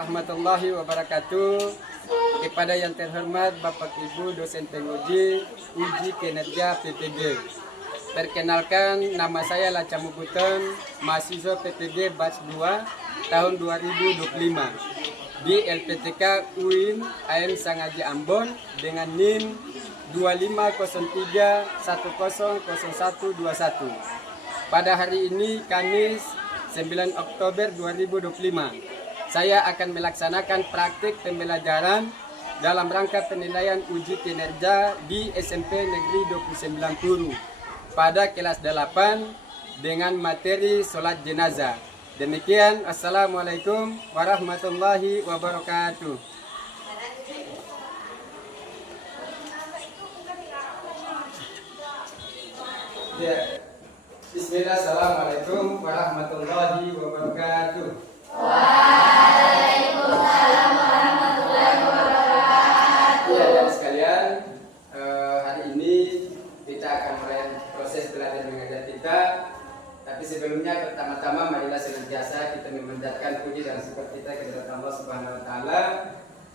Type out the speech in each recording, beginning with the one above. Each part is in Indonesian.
Warahmatullahi wabarakatuh. Kepada yang terhormat Bapak Ibu dosen penguji uji kinerja PPG. Perkenalkan, nama saya Laca Mubuton, mahasiswa PPG batch 2 tahun 2025 di LPTK UIN AM Sangaji Ambon dengan NIM 2503100121. Pada hari ini Kamis 9 Oktober 2025, saya akan melaksanakan praktik pembelajaran dalam rangka penilaian uji kinerja di SMP Negeri 29 Puru pada kelas 8 dengan materi sholat jenazah. Demikian, Assalamualaikum warahmatullahi wabarakatuh. Ya. Bismillah, Assalamualaikum warahmatullahi wabarakatuh. Waalaikumsalam warahmatullahi wabarakatuh. Ya, dan sekalian, hari ini kita akan mulai proses belajar mengajar kita. Tapi sebelumnya, pertama-tama marilah senantiasa kita memanjatkan puji dan syukur kita kepada Allah Subhanahu Wa Taala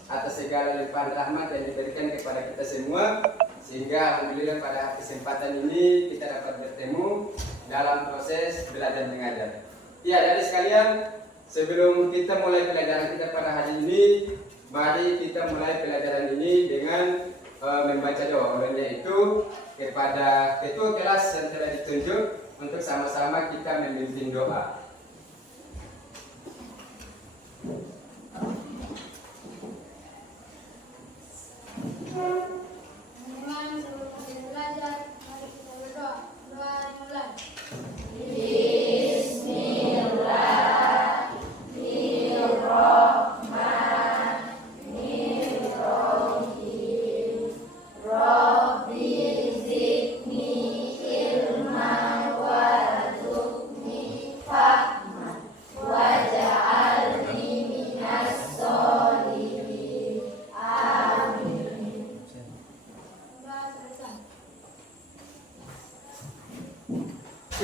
atas segala limpahan rahmat yang diberikan kepada kita semua, sehingga alhamdulillah pada kesempatan ini kita dapat bertemu dalam proses belajar mengajar. Ya, dari sekalian, sebelum kita mulai pelajaran kita pada hari ini, mari kita mulai pelajaran ini dengan membaca doa. Olehnya itu kepada ketua kelas yang telah ditunjuk untuk sama-sama kita memimpin doa.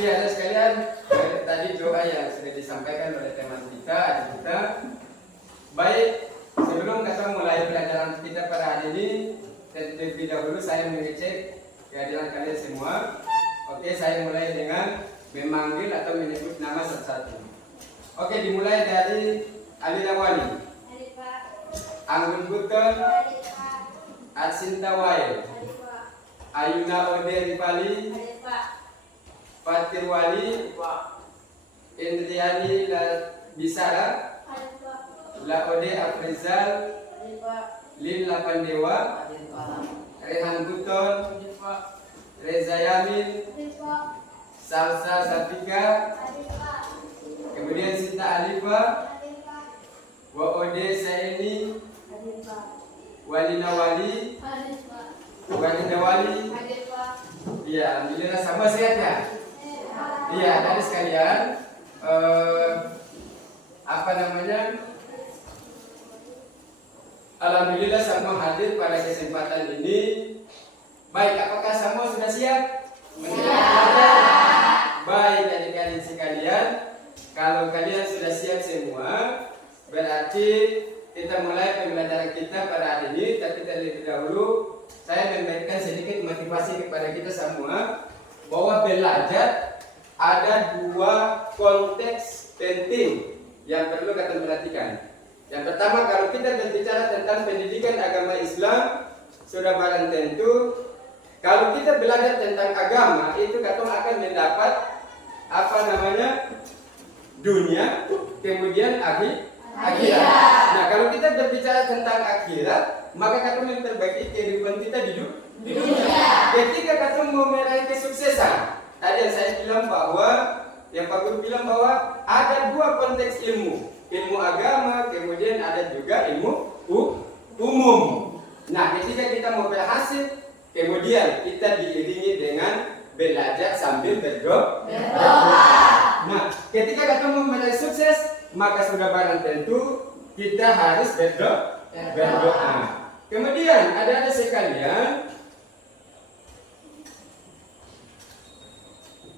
Ya, ada sekalian, tadi doa yang sudah disampaikan oleh teman kita, adik kita. Baik, sebelum kita mulai pelajaran kita pada hari ini, terlebih dahulu saya mengecek kehadiran kalian semua. Oke, saya mulai dengan memanggil atau menyebut nama satu-satu. Oke, dimulai dari Alina Wali, Anggun Buton, Asinta Wail, Ayuna Ode Ripali, Fatir Wali, Indriani Bisara, Laode Afrizal, Lin Lapandewa, Rehan Buton, Reza Yamin, Salsa Safika, kemudian Sinta Alifa, Waode Saini, Walina Wali, Walina Wali. Iya, alhamdulillah sama sehat ya. Iya, dari sekalian, alhamdulillah semua hadir pada kesempatan ini. Baik, apakah semua sudah siap? Siap. Baik, adik-adik sekalian, kalau kalian sudah siap semua, berarti kita mulai pembelajaran kita pada hari ini. Tapi terlebih dahulu, saya memberikan sedikit motivasi kepada kita semua bahwa belajar ada dua konteks penting yang perlu kita perhatikan. Yang pertama, kalau kita berbicara tentang pendidikan agama Islam, sudah barang tentu kalau kita belajar tentang agama itu kita akan mendapat dunia, kemudian akhirat. Nah, kalau kita berbicara tentang akhirat, maka kita memperbaiki kehidupan kita di dunia. Ketika kita mau meraih kesuksesan, tadi yang saya bilang bahwa, yang Pak Guru bilang bahwa ada dua konteks ilmu agama, kemudian ada juga ilmu umum. Nah, ketika kita mau berhasil, kemudian kita diiringi dengan belajar sambil berdoa. Nah, ketika kita mau meraih sukses, maka sudah barang tentu kita harus berdoa. Kemudian ada sekalian,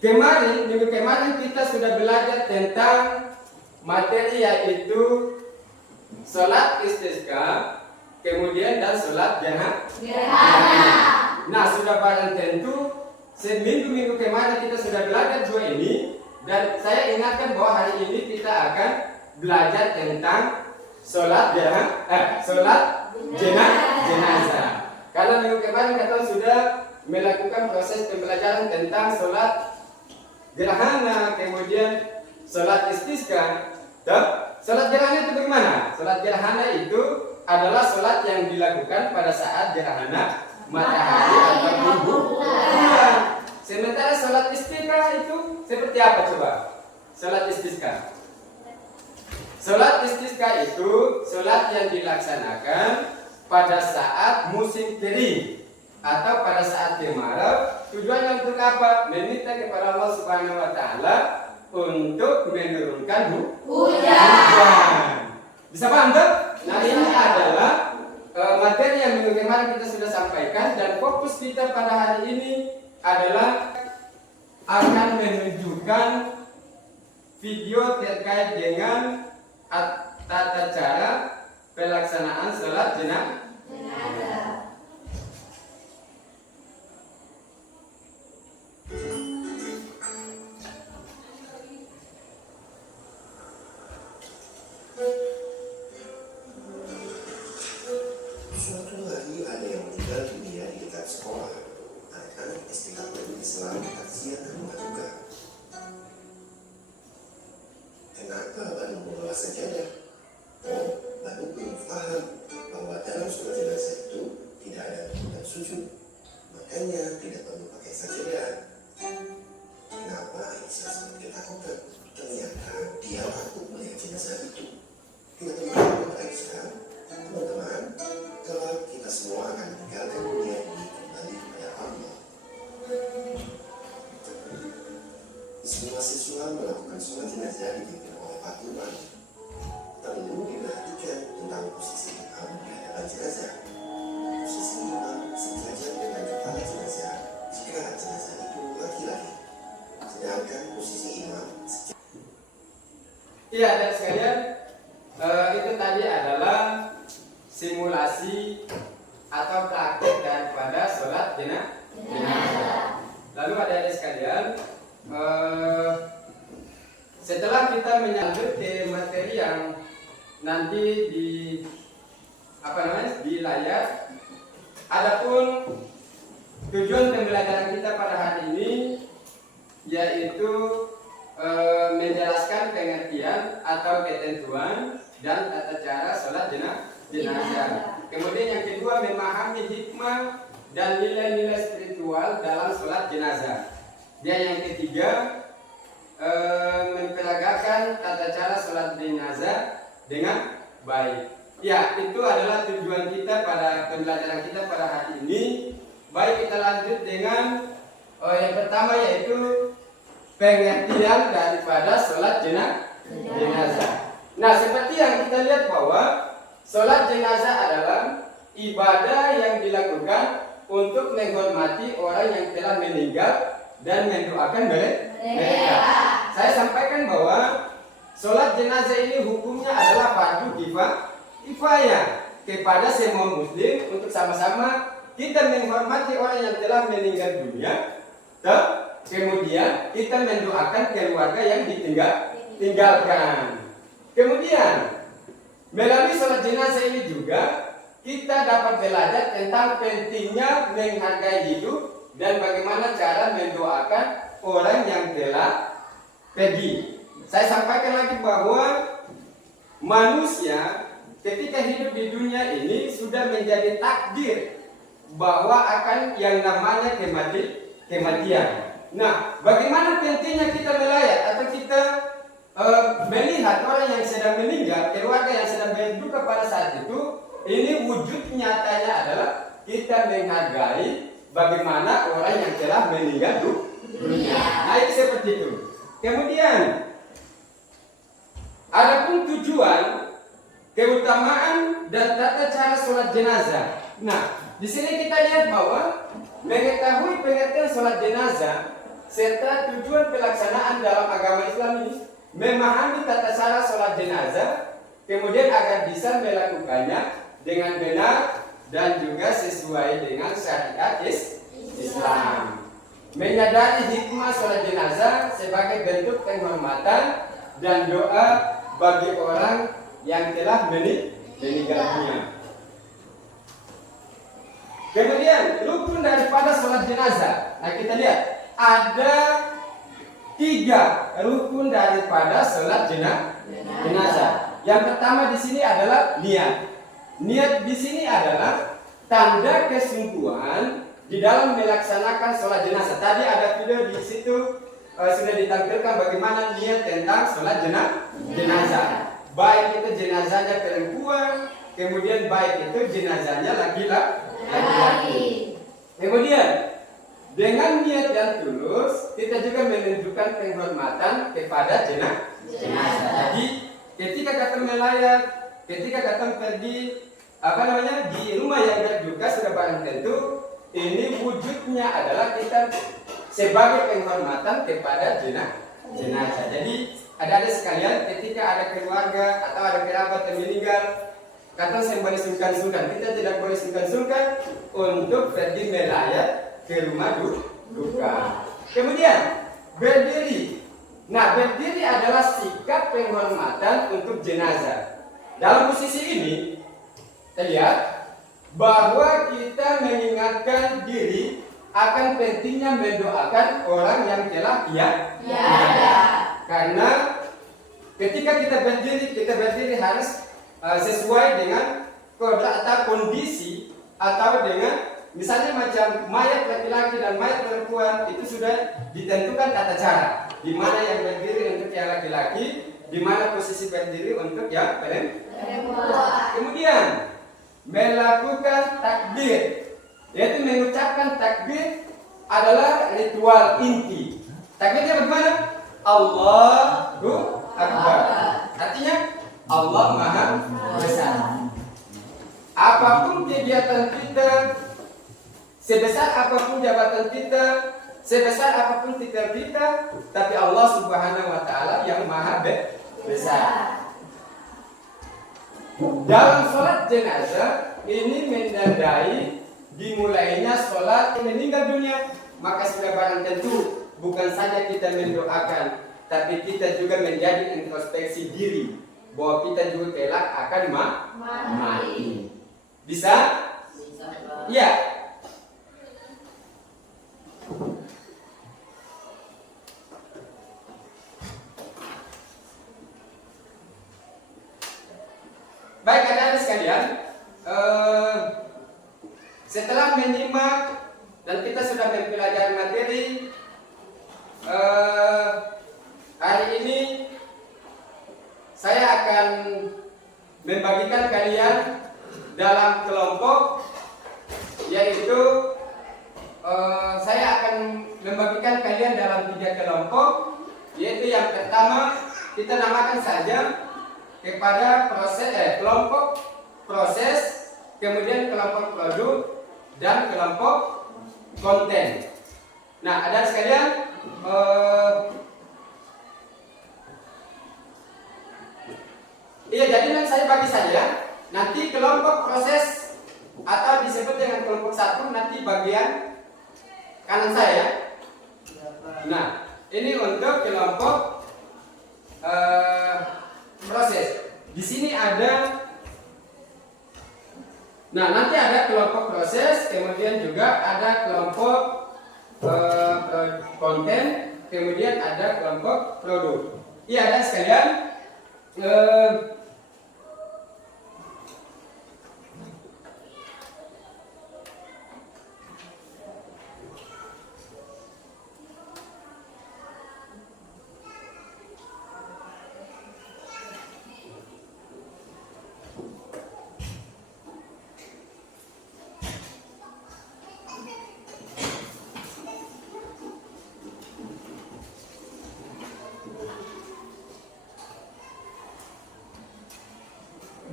minggu kemarin kita sudah belajar tentang materi yaitu sholat istisqa, kemudian dan sholat gerhana. Nah, sudah barang tentu seminggu-minggu kemarin kita sudah belajar dua ini, dan saya ingatkan bahwa hari ini kita akan belajar tentang sholat jenazah. Karena minggu kemarin kita sudah melakukan proses pembelajaran tentang sholat gerhana, kemudian sholat istisqa. Sholat gerhana itu bagaimana? Sholat gerhana itu adalah sholat yang dilakukan pada saat gerhana matahari atau bulan. Sementara sholat istisqa itu seperti apa coba? Sholat istisqa. Sholat istisqa itu sholat yang dilaksanakan pada saat musim kering atau pada saat kemarau. Tujuannya untuk apa? Meminta kepada Allah Subhanahu wa taala untuk menurunkan hujan. Bisa paham tuh? Nah, ini adalah materi yang minggu kemarin kita sudah sampaikan, dan fokus kita pada hari ini adalah akan menunjukkan video terkait dengan tata cara pelaksanaan sholat jenazah. Suatu hari ada yang meninggal dunia di dekat sekolah. Anak-anak SD Negeri Islam takziah ke rumah duka. Kenapa baru membawa sajadah? Oh, baru belum paham bahwa dalam sholat jenazah itu tidak ada rukun dan sujud. Makanya tidak perlu pakai sajadah. Kenapa Aisyah seperti ketakutan? Ternyata dia takut melihat jenazah itu. Kita teman-teman Aisyah, teman-teman, kelak kita semua akan meninggalkan dunia ini kembali kepada Allah. Semua siswa melakukan sholat jenazah dipimpin oleh Pak Imam. Perlu diperhatikan tentang posisi imam di hadapan jenazah. Posisi imam sejajar dengan kepala jenazah jika jenazah itu laki-laki. Sedangkan posisi imam Iya, dan sekalian, itu tadi adalah simulasi atau praktek daripada sholat jenazah. Lalu adik-adik sekalian, setelah kita menyambut ke materi yang nanti di layar, adapun tujuan pembelajaran kita pada hari ini yaitu menjelaskan pengertian atau ketentuan dan tata cara sholat jenazah. Kemudian yang kedua, memahami hikmah dan nilai-nilai spiritual dalam sholat jenazah. Dan yang ketiga, memperagakan tata cara sholat jenazah dengan baik. Ya, itu adalah tujuan kita pada pembelajaran kita pada hari ini. Baik, kita lanjut dengan yang pertama, yaitu pengertian daripada sholat jenazah. Nah, seperti yang kita lihat bahwa sholat jenazah adalah ibadah yang dilakukan untuk menghormati orang yang telah meninggal dan mendoakan mereka. Saya sampaikan bahwa sholat jenazah ini hukumnya adalah fardu kifayah kepada semua muslim untuk sama-sama kita menghormati orang yang telah meninggal dunia. Kemudian kita mendoakan keluarga yang ditinggalkan. Kemudian melalui sholat jenazah ini juga kita dapat belajar tentang pentingnya menghargai hidup dan bagaimana cara mendoakan orang yang telah pergi. Saya sampaikan lagi bahwa manusia ketika hidup di dunia ini sudah menjadi takdir bahwa akan yang namanya kematian. Nah, bagaimana pentingnya kita melayat atau kita melihat orang yang sedang meninggal, keluarga yang sedang berduka pada saat itu, ini wujud nyatanya adalah kita menghargai bagaimana orang yang telah meninggal dunia. Nah, itu seperti itu. Kemudian, adapun tujuan, keutamaan dan tata cara sholat jenazah. Nah, di sini kita lihat bahwa mengetahui pengertian sholat jenazah serta tujuan pelaksanaan dalam agama Islam ini, memahami tata cara sholat jenazah kemudian agar bisa melakukannya dengan benar dan juga sesuai dengan syariat Islam. Menyadari hikmah sholat jenazah sebagai bentuk penghormatan dan doa bagi orang yang telah meninggal dunia. Kemudian rukun daripada sholat jenazah. Nah, kita lihat ada 3 rukun daripada sholat jenazah. Yang pertama di sini adalah niat. Niat di sini adalah tanda kesungguhan di dalam melaksanakan sholat jenazah. Tadi ada video di situ sudah ditampilkan bagaimana niat tentang sholat jenazah. Baik itu jenazahnya perempuan, kemudian baik itu jenazahnya laki-laki. Kemudian dengan niat yang tulus kita juga menunjukkan penghormatan kepada jenazah. Jadi ketika kata melayat, ketika kata pergi di rumah yang berduka, sudah barang tentu ini wujudnya adalah kita sebagai penghormatan kepada jenazah. Jadi adik-adik sekalian, ketika ada keluarga atau ada kerabat yang meninggal, kata saya boleh sungkan-sungkan, kita tidak boleh sungkan-sungkan untuk pergi melayat ke rumah duka. Kemudian berdiri. Nah, berdiri adalah sikap penghormatan untuk jenazah. Dalam posisi ini kita lihat bahwa kita mengingatkan diri akan pentingnya mendoakan orang yang telah tiada. Karena ketika kita berdiri harus sesuai dengan kodrat atau kondisi, atau dengan misalnya macam mayat laki-laki dan mayat perempuan itu sudah ditentukan tata cara. Di mana yang berdiri untuk yang laki-laki, di mana posisi berdiri untuk yang perempuan. Kemudian melakukan takbir, yaitu mengucapkan takbir adalah ritual inti. Takbirnya bagaimana? Allahu Akbar. Artinya Allah Maha Besar. Apapun kegiatan kita, sebesar apapun jabatan kita, sebesar apapun titel kita, tapi Allah Subhanahu wa Ta'ala yang Maha Besar. Dalam sholat jenazah ini menandai dimulainya sholat meninggal dunia. Maka sudah barang tentu bukan saja kita mendoakan, tapi kita juga menjadi introspeksi diri bahwa kita juga kelak akan mati. Bisa? Iya. Baik adik-adik sekalian, setelah menyimak dan kita sudah mempelajari materi hari ini, saya akan membagikan kalian dalam kelompok, yaitu saya akan membagikan kalian dalam 3 kelompok, yaitu yang pertama kita namakan saja kepada kelompok proses, kemudian kelompok produk, dan kelompok konten. Nah, ada sekalian, jadi nanti saya bagi saja. Nanti kelompok proses atau disebut dengan kelompok 1 nanti bagian kanan saya. Nah, ini untuk kelompok proses. Di sini ada, nanti ada kelompok proses, kemudian juga ada kelompok konten, kemudian ada kelompok produk. Iya, ada sekalian.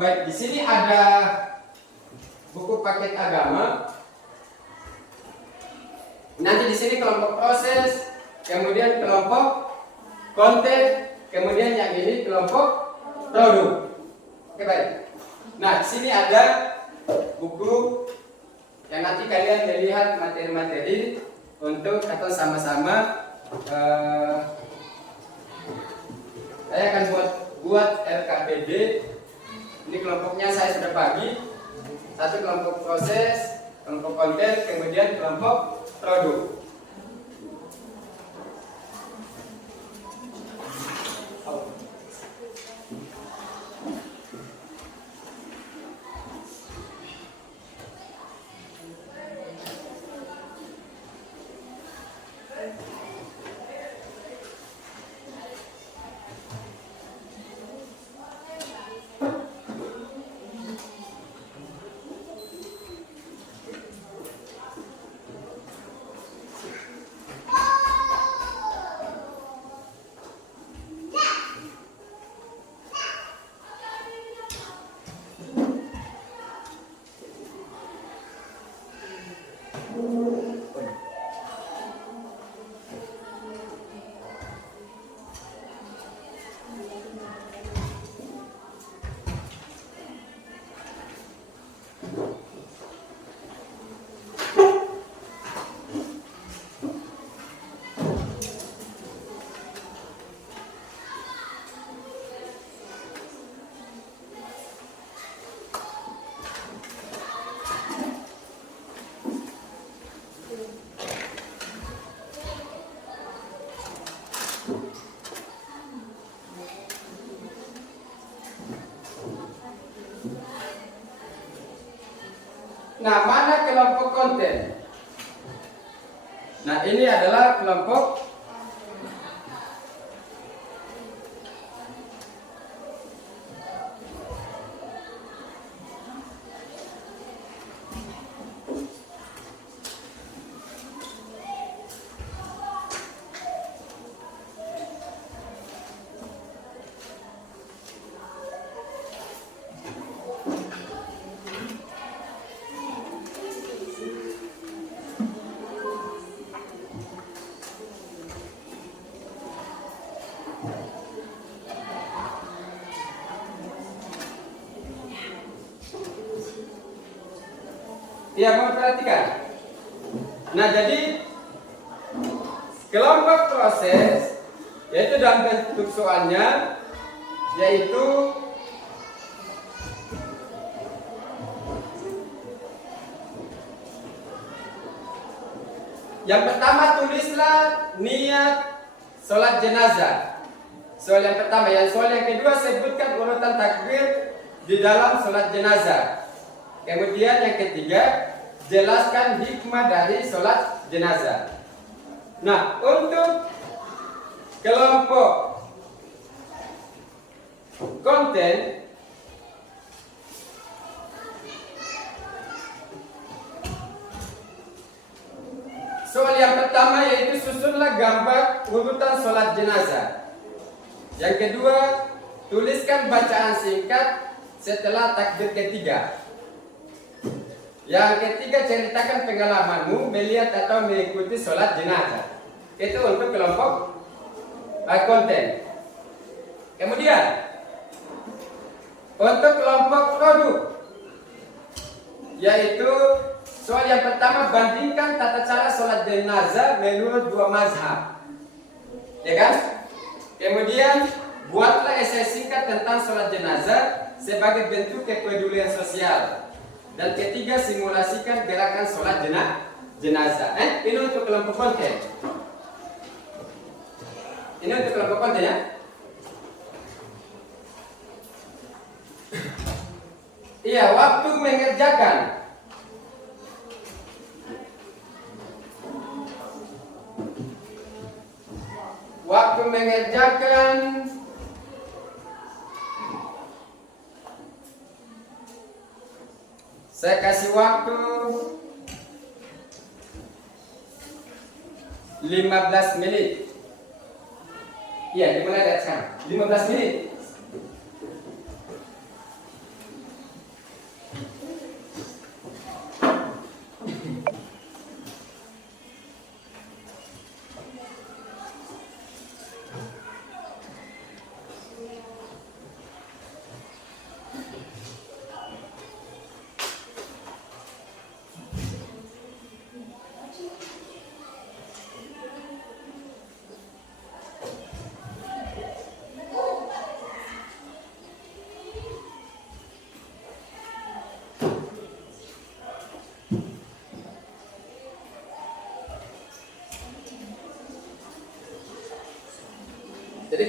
Baik, di sini ada buku paket agama. Nanti di sini kelompok proses, kemudian kelompok konten, kemudian yang ini kelompok produk. Oke, baik. Nah, sini ada buku yang nanti kalian melihat materi-materi untuk atau sama-sama saya akan buat RKPD. Ini kelompoknya saya sudah bagi. Satu kelompok proses, kelompok konten, kemudian kelompok produk. Nah, mana kelompok konten? Nah, ini adalah kelompok ya, mau perhatikan. Nah, jadi kelompok proses yaitu dalam bentuk soalnya yaitu yang pertama, tulislah niat sholat jenazah. Soal yang pertama. Yang soal yang kedua, sebutkan urutan takbir di dalam sholat jenazah. Kemudian yang ketiga, jelaskan hikmah dari sholat jenazah. Nah, untuk kelompok konten, soal yang pertama yaitu susunlah gambar urutan sholat jenazah. Yang kedua, tuliskan bacaan singkat setelah takbir ketiga. Yang ketiga, ceritakan pengalamanmu melihat atau mengikuti sholat jenazah. Itu untuk kelompok konten. Kemudian untuk kelompok produk, yaitu soal yang pertama, bandingkan tata cara sholat jenazah menurut dua mazhab, ya kan? Kemudian buatlah esai singkat tentang sholat jenazah sebagai bentuk kepedulian sosial. Dan ketiga, simulasikan gerakan sholat jenazah. Ini untuk kelompok konten. Ini untuk kelompok konten, ya. Iya, waktu mengerjakan. Waktu mengerjakan saya kasih waktu 15 menit. Iya, dimulai dari sekarang. 15 menit.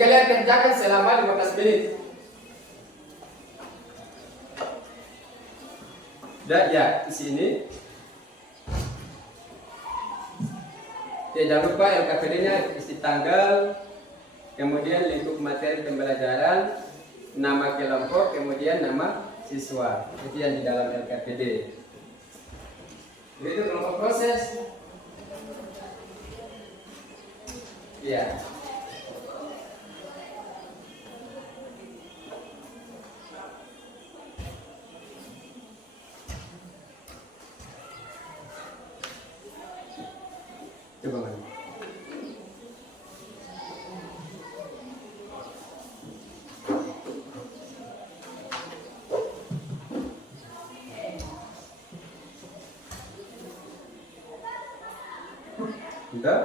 kalian kerjakan selama 15 menit. Dan ya, di sini. Ya, jangan lupa LKPD-nya isi tanggal, kemudian lingkup materi pembelajaran, nama kelompok, kemudian nama siswa. Itu yang di dalam LKPD. Itu kelompok proses. Ya. Coba kan. Udah?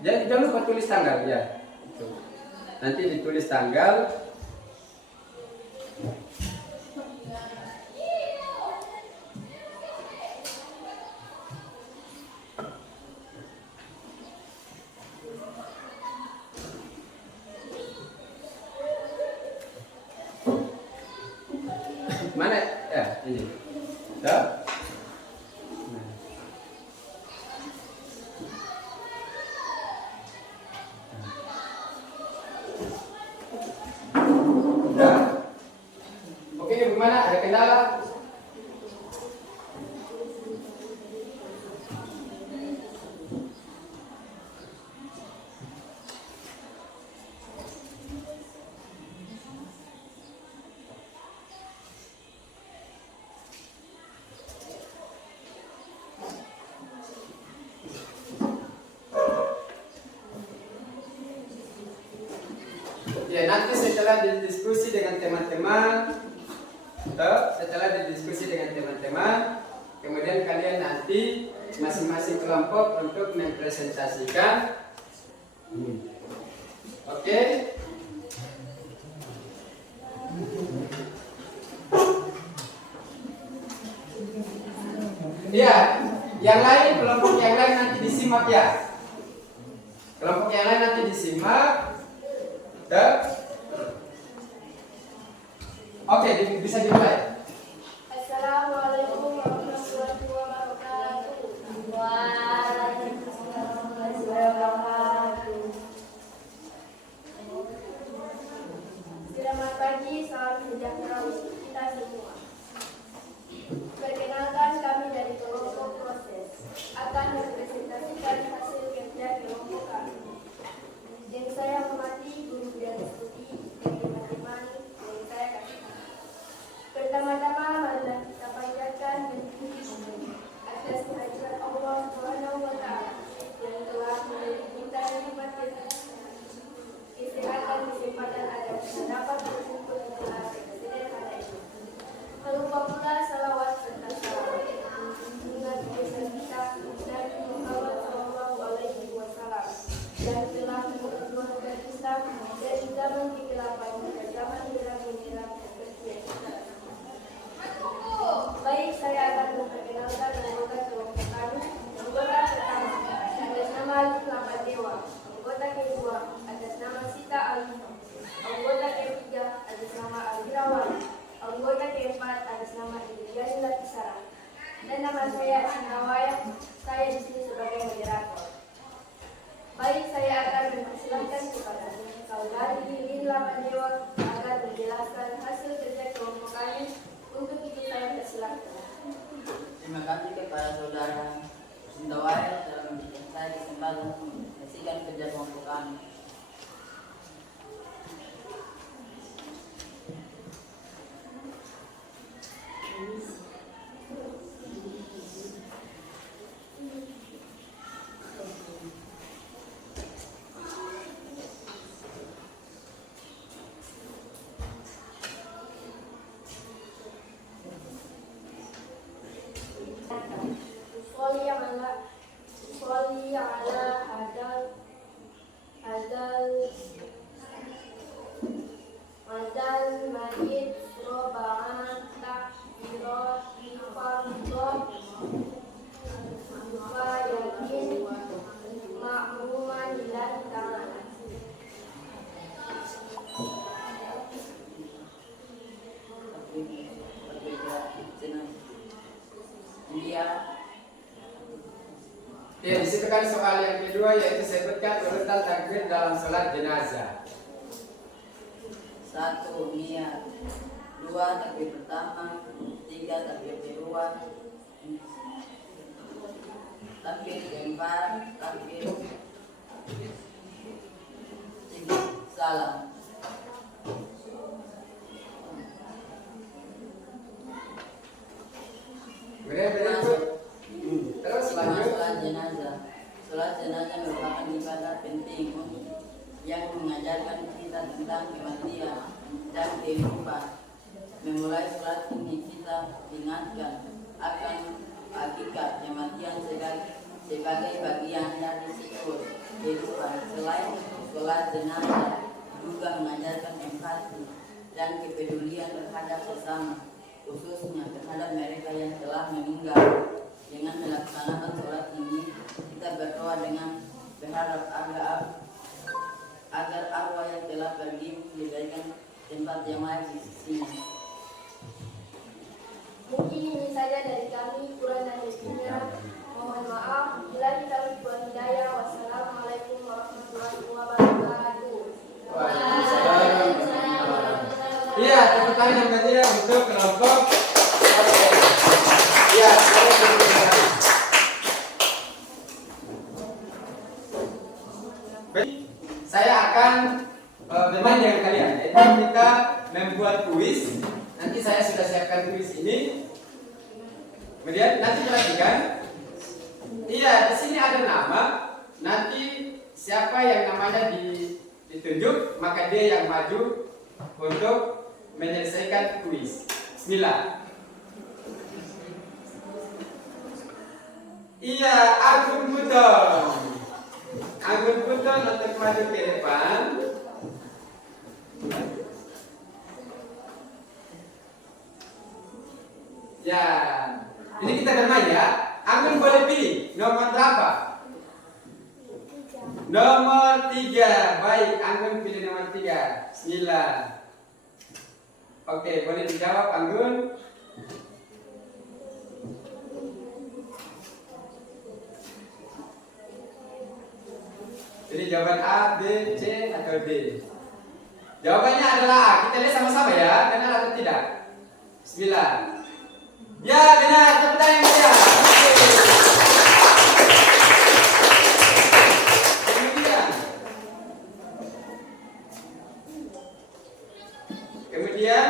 Jadi jangan lupa tulis tanggal ya. Nanti ditulis tanggal. Mana? Ya, ini. Dah? Dah? Oke, gimana? Ada kendala? Ya, nanti setelah didiskusi dengan teman-teman, kemudian kalian nanti masing-masing kelompok untuk mempresentasikan. Oke? Ya, yang lain, kelompok yang lain nanti disimak ya. Kelompok yang lain nanti disimak. Oke, bisa dimulai. Assalamualaikum warahmatullahi wabarakatuh. Waalaikumsalam warahmatullahi wabarakatuh. Selamat pagi, salam sejahtera untuk kita semua. Perkenalkan, kami dari kelompok proses akan mempresentasikan hasil kerja kelompok kami. Yang saya hormati guru dan studi teman-teman yang saya kasih. Pertama-tama marilah kita panjatkan puji atas kehadirat Allah Subhanahu wa Ta'ala yang telah memberi kita nikmat kesehatan kesempatan agar kita dapat berkumpul di kelas sederhana ini. Melupa pula salawat serta salam mengingat kisah kita Nabi Muhammad SAW yang telah menurunkan Islam dari zaman kegelapan ke zaman terang-benderang seperti kita. Baik, saya akan memperkenalkan anggota kelompok kami. Anggota pertama atas nama Lapa Dewa, anggota kedua atas nama Sita Alifah, anggota ketiga atas nama Alvirawan, anggota keempat atas nama Indriani Latisara, dan nama saya Sinawaya. Saya di sini sebagai moderator. Baik, saya akan mempersilahkan kepada saudari Lilin Lapa Dewa agar menjelaskan hasil kerja kelompok kami. Untuk itu saya persilahkan. Terima kasih kepada saudara Sindawaya telah memberikan saya kesempatan untuk menyaksikan kerja kelompok kami. Usolli ala hadal Akhia. Ya, di situ kan soal yang kedua yaitu sebutkan urutan takbir dalam sholat jenazah. 1. Niat. 2. Takbir pertama. 3. Takbir kedua. Takbir keempat. Takbir salam. Kemudian berikut. Terus lanjut. Sholat jenazah. Sholat jenazah merupakan ibadah penting yang mengajarkan kita tentang kematian dan kehidupan. Memulai sholat ini kita diingatkan akan hakikat kematian sebagai bagian dari siklus kehidupan. Selain itu, sholat jenazah juga mengajarkan empati dan kepedulian terhadap sesama, khususnya terhadap mereka yang telah meninggal. Dengan melaksanakan sholat ini, kita berdoa dengan berharap agar arwah yang telah pergi diberikan tempat yang layak di sisinya. Mungkin ini saja dari kami, kurang dan lebihnya mohon maaf. Bila kita berbuat hidayah. Wassalamualaikum warahmatullahi wabarakatuh. Iya, tepuk tangan yang ketiga untuk kelompok. Iya, saya akan bermain dengan kalian. Yaitu kita membuat kuis. Nanti saya sudah siapkan kuis ini. Kemudian nanti perhatikan. Iya, di sini ada nama. Nanti siapa yang namanya ditunjuk, maka dia yang maju untuk menyelesaikan kuis. Bismillah. Iya, Agung Buton. Agung Buton untuk maju ke depan. Ya, ini kita bermain ya. Agung boleh pilih nomor berapa? Nomor 3. Baik, Anggun pilih nomor 3. Bismillah. Oke, boleh dijawab Anggun. Jadi jawaban A, B, C, atau D? Jawabannya adalah A. Kita lihat sama-sama ya, benar atau tidak? Bismillah. Ya, benar. Tepuk tangan yang meriah. Kemudian,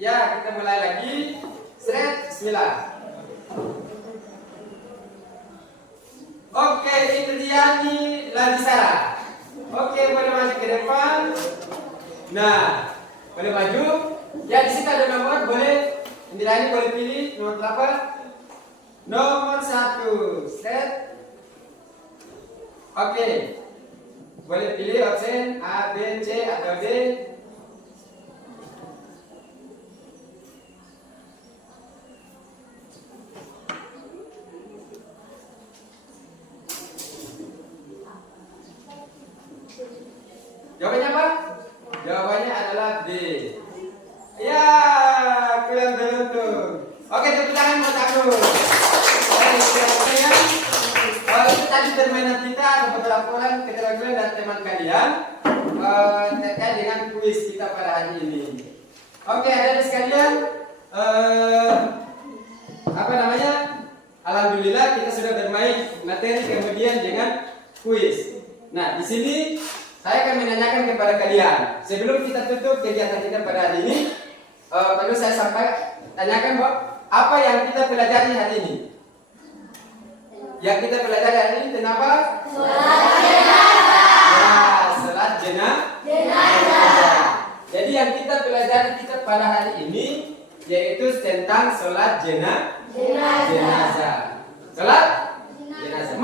ya kita mulai lagi. Seret, bismillah. Oke, Indriani Ladisara. Oke, boleh maju ke depan. Nah, boleh maju. Ya, di sini ada nomor, boleh. Indriani boleh pilih nomor berapa? Nomor 1. Set. Oke. Boleh pilih option A, B, C, atau D. Jawabannya apa? Jawabannya adalah D. Ya, kalian beruntung. Oke, tepuk tangan buat aku. Baik, ya. Itu tadi permainan kita, ada beberapa orang keterangan dan teman kalian terkait dengan kuis kita pada hari ini. Oke, adik-adik sekalian, apa namanya? Alhamdulillah kita sudah bermain materi kemudian dengan kuis. Nah, di sini saya akan menanyakan kepada kalian. Sebelum kita tutup kegiatan kita pada hari ini, perlu saya tanyakan, Bob, apa yang kita pelajari hari ini? Yang kita pelajari hari ini kenapa? Sholat jenazah. Ya, sholat jenazah. Jadi yang kita pelajari kita pada hari ini yaitu tentang sholat jenazah. Sholat jenazah.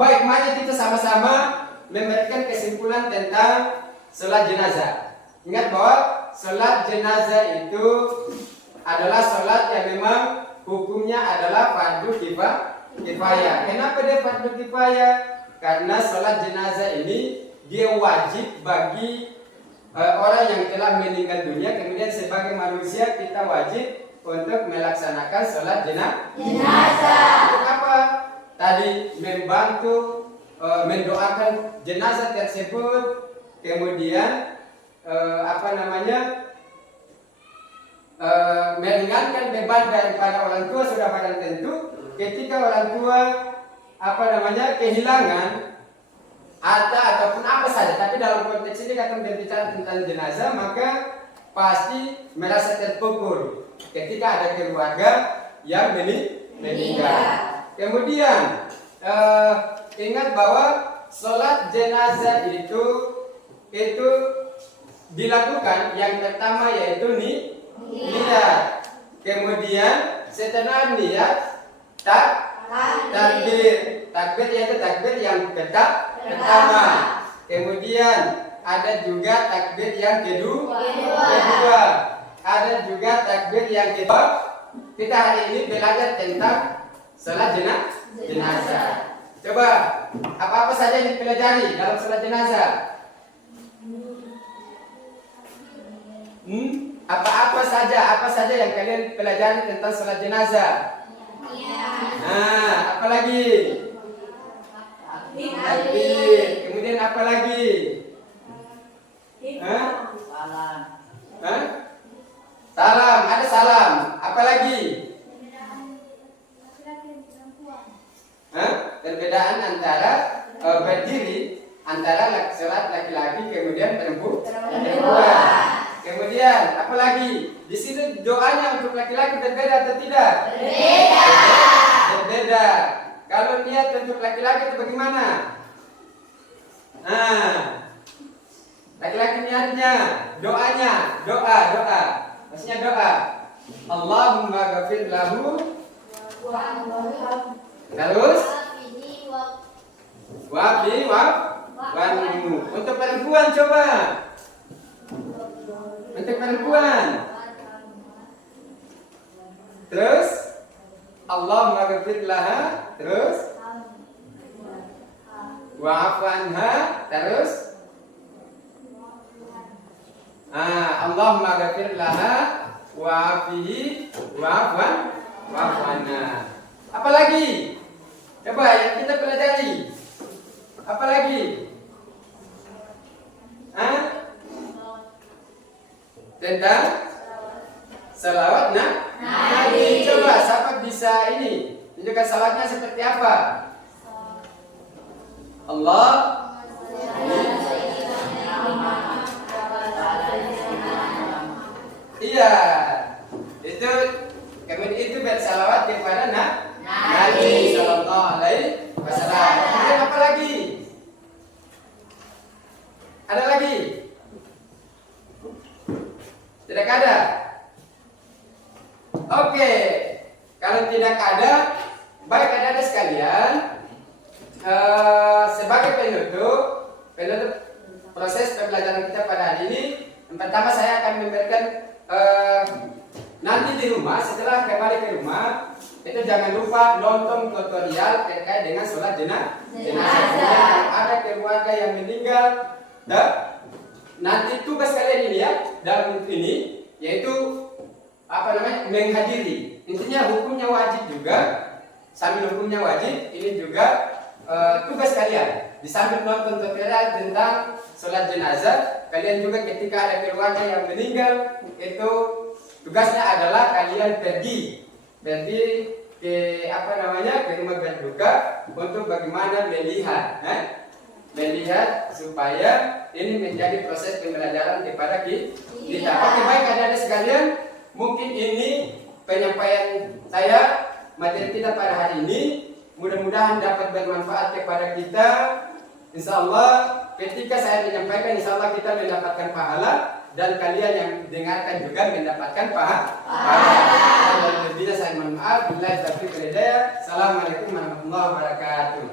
Baik, mari kita sama-sama memberikan kesimpulan tentang sholat jenazah. Ingat bahwa sholat jenazah itu adalah sholat yang memang hukumnya adalah fardu kifayah. Kenapa dia fardu kifayah? Karena sholat jenazah ini dia wajib bagi orang yang telah meninggal dunia. Kemudian sebagai manusia kita wajib untuk melaksanakan sholat jenazah. Untuk apa? Tadi membantu mendoakan jenazah tersebut, kemudian meringankan beban daripada orang tua. Sudah barang tentu ketika orang tua kehilangan ataupun apa saja, tapi dalam konteks ini kita berbicara tentang jenazah, maka pasti merasa terpukul ketika ada keluarga yang meninggal. Kemudian ingat bahwa sholat jenazah itu dilakukan yang pertama yaitu niat. Kemudian setelah niat takbir. Takbir yaitu takbir yang pertama. Kemudian ada juga takbir yang kedua. Ada juga takbir yang kedua. Kita hari ini belajar tentang sholat jenazah. Coba apa-apa saja yang dipelajari dalam sholat jenazah? Apa saja yang kalian pelajari tentang sholat jenazah? Apa lagi? Takbir. Kemudian apa lagi? Salam. Ada salam. Apa lagi? Perbedaan antara berdiri antara sholat laki-laki kemudian perempuan. Kemudian apa lagi? Di sini doanya untuk laki-laki berbeda atau tidak? Berbeda. Kalau niat untuk laki-laki itu bagaimana? Laki-laki niatnya, doanya, doa. Maksudnya doa. Allahumma ghafir lahu. Terus? Wanmu. Untuk perempuan coba. Untuk perempuan. Terus? Allahumma ghafir laha. Terus? Wa'fu anha. Terus? Allahumma ghafir laha wa'afihi wa'fu anha. Apa lagi? Coba yang kita pelajari. Apa lagi? Tentang salawat Nabi. Coba siapa bisa ini tunjukkan salawatnya seperti apa? Allah. Iya. Itu kemudian itu bersalawat kepada Nabi sallallahu alaihi wasallam. Kemudian apa lagi? Ada lagi? Tidak ada? Oke. Kalau tidak ada, baik adik-adik sekalian, sebagai penutup proses pembelajaran kita pada hari ini, yang pertama saya akan memberikan nanti di rumah, setelah kembali ke rumah, itu jangan lupa nonton tutorial terkait dengan sholat jenazah. Kalau ada keluarga yang meninggal, nanti tugas kalian ini ya dalam ini yaitu menghadiri. Intinya hukumnya wajib juga, sambil hukumnya wajib, ini juga tugas kalian. Disambil nonton tutorial tentang sholat jenazah, kalian juga ketika ada keluarga yang meninggal, itu tugasnya adalah kalian pergi ke ke rumah berduka untuk bagaimana melihat supaya ini menjadi proses pembelajaran kepada kita. Oke, baik adik-adik sekalian, mungkin ini penyampaian saya materi kita pada hari ini. Mudah-mudahan dapat bermanfaat kepada kita. Insya Allah ketika saya menyampaikan, insya Allah kita mendapatkan pahala dan kalian yang dengarkan juga mendapatkan pahala. Dan lebihnya saya mohon maaf. Billahi taufiq wal hidayah. Assalamualaikum warahmatullahi wabarakatuh.